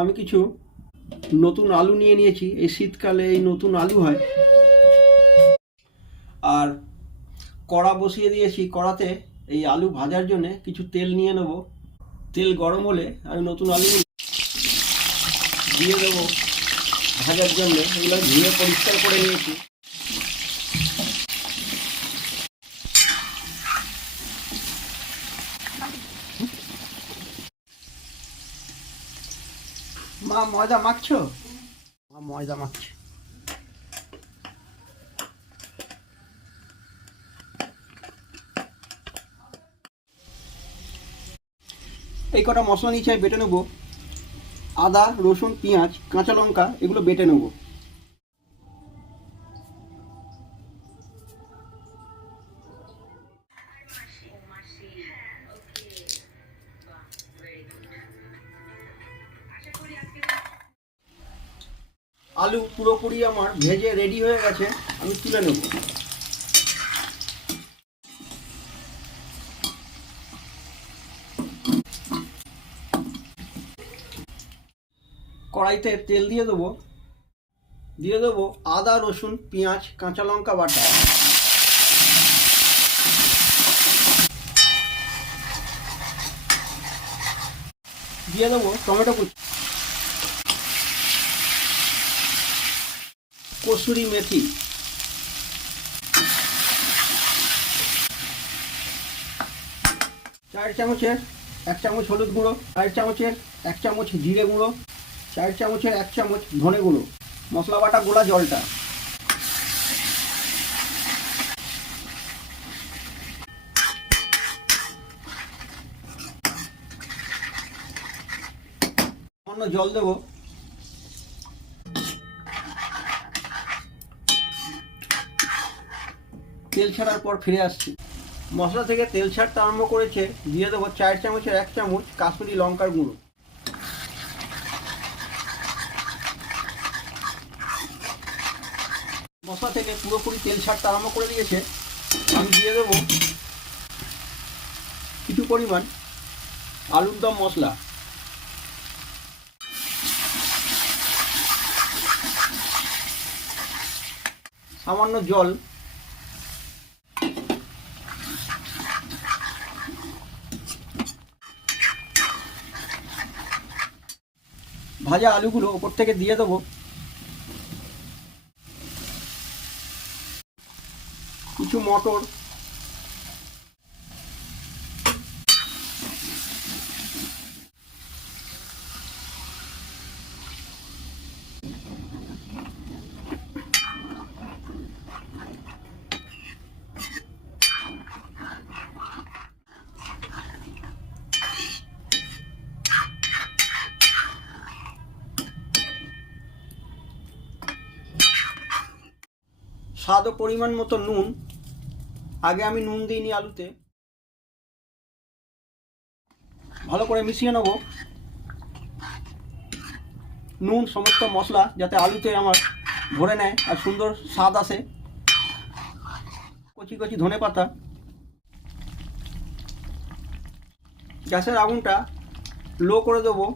আমি কিছু নতুন আলু নিয়ে নিয়েছি। এই শীতকালে এই নতুন আলু হয়। আর কড়া বসিয়ে দিয়েছি। কড়াতে এই আলু ভাজার জন্যে কিছু তেল নিয়ে নেব। তেল গরম হলে আমি নতুন আলু দিয়ে দেবো। ভাজার জন্যে এগুলো ধুয়ে পরিষ্কার করে নিয়েছি। মা ময়দা মাখছো? মা ময়দা মাখছো। এই কটা মশলা নিচে আমি বেটে নেব। আদা রসুন পেঁয়াজ কাঁচা লঙ্কা এগুলো বেটে নেব। আলু পুরোপুরি আমার ভেজে রেডি হয়ে গেছে, আমি তুলে নেব। কড়াইতে তেল দিয়ে দেবো। দিয়ে দেবো আদা, রসুন, পেঁয়াজ, কাঁচা লঙ্কা বাটা। দিয়ে দেবো টমেটো কুচি। কসুরি মেথি। চার চামচের এক চামচ হলুদ গুঁড়ো, চার চামচের এক চামচ জিরে গুঁড়ো, চার চামচের এক চামচ ধনে গুঁড়ো। মশলা বাটা গোলা জলটা। জল দেবো। তেল ছাড়ার পর ফিরে আসছি। মশলা থেকে তেল ছাড়তে আরম্ভ করেছে, দিয়ে দেবো চার চামচের এক চামচ কাশ্মীরি লঙ্কার গুঁড়ো। মশলা থেকে পুরোপুরি তেল ছাড়তে আরম্ভ করে দিয়েছে। আমি দিয়ে দেবো কিছু পরিমাণ আলুর দম মশলা। সামান্য জল ভাজা আলুগুলো ওপর থেকে দিয়ে দেবো। কিছু মটর স্বাদ ও পরিমাণ মতো নুন। আগে আমি নুন দিইনি আলুতে। ভালো করে মিশিয়ে নেব। নুন, সমস্ত মশলা যাতে আলুতে আমার ভরে নেয় আর সুন্দর স্বাদ আসে। কচি কচি ধনে পাতা। গ্যাসের আগুনটা লো করে দেবো।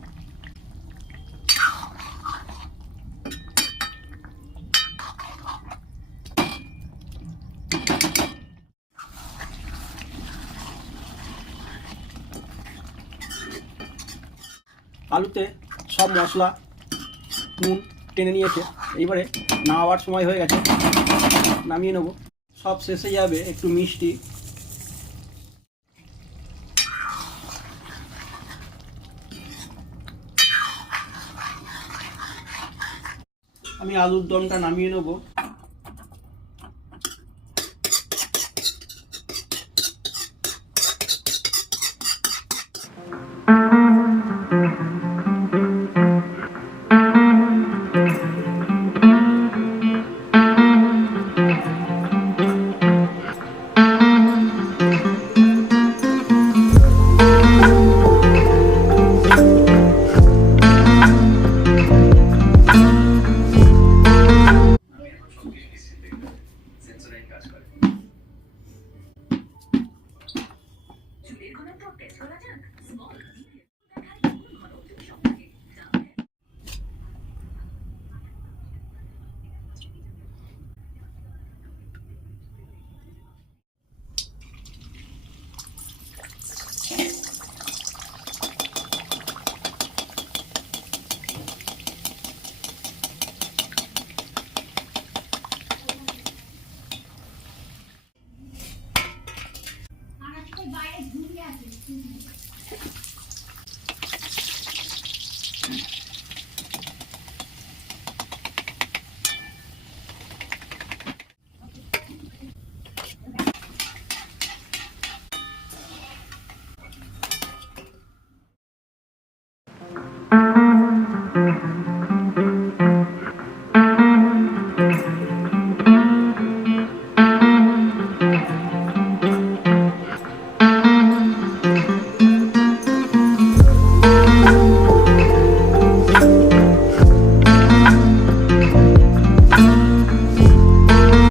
আলুতে সব মশলা, নুন টেনে নিয়েছে। এইবারে নামাবার সময় হয়ে গেছে। নামিয়ে নেব। সব শেষে যাবে একটু মিষ্টি। আমি আলুর দমটা নামিয়ে নেব।